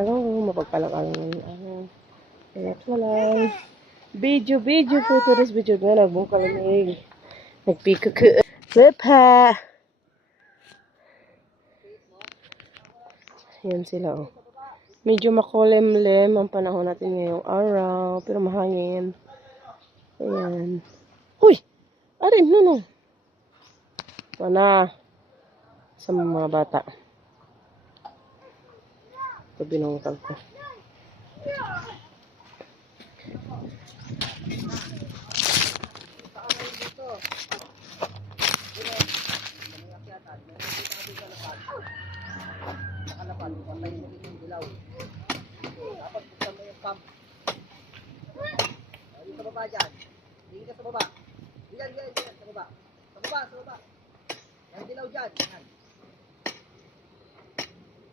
Hello, mapagpalang walay. Video for today's video. Nga, nagbong kalamig. Nagpika ka. Pepa! Yan sila, oh. Medyo makulimlim ang panahon natin ngayong araw. Pero mahangin. Ayan. Huy! Arin, no. Mana? Sa mga bata. Ito binungtang ko. Dapat buksan mo yung pump. Dito sa baba dyan. Dito ka sa baba. Diyan, sa baba. Sa baba. Yan dilaw dyan. Yan.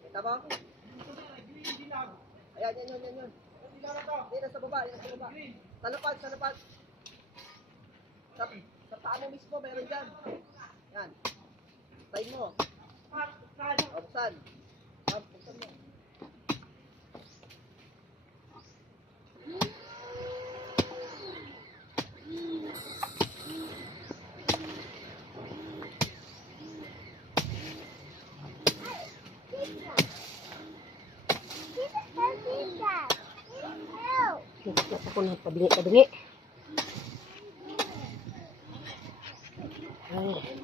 Kita mo? Ayan, yan. Dito sa baba. Sa lapag. Sa paa mo mismo, mayroon dyan. Yan. Tayin mo. Buksan. Buksan mo. Nagsikat ako ng padingi. Ay.